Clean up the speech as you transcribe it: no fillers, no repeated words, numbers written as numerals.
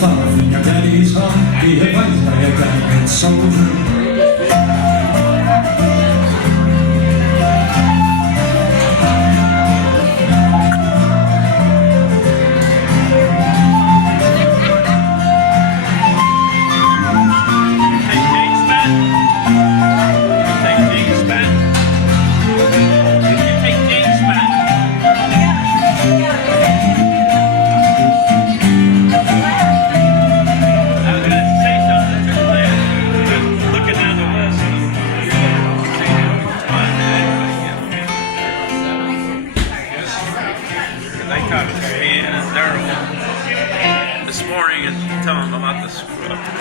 following our daddy's heart. Be advised by a valiant soldier. They talked to me and Daryl this morning and tell them about the screw up.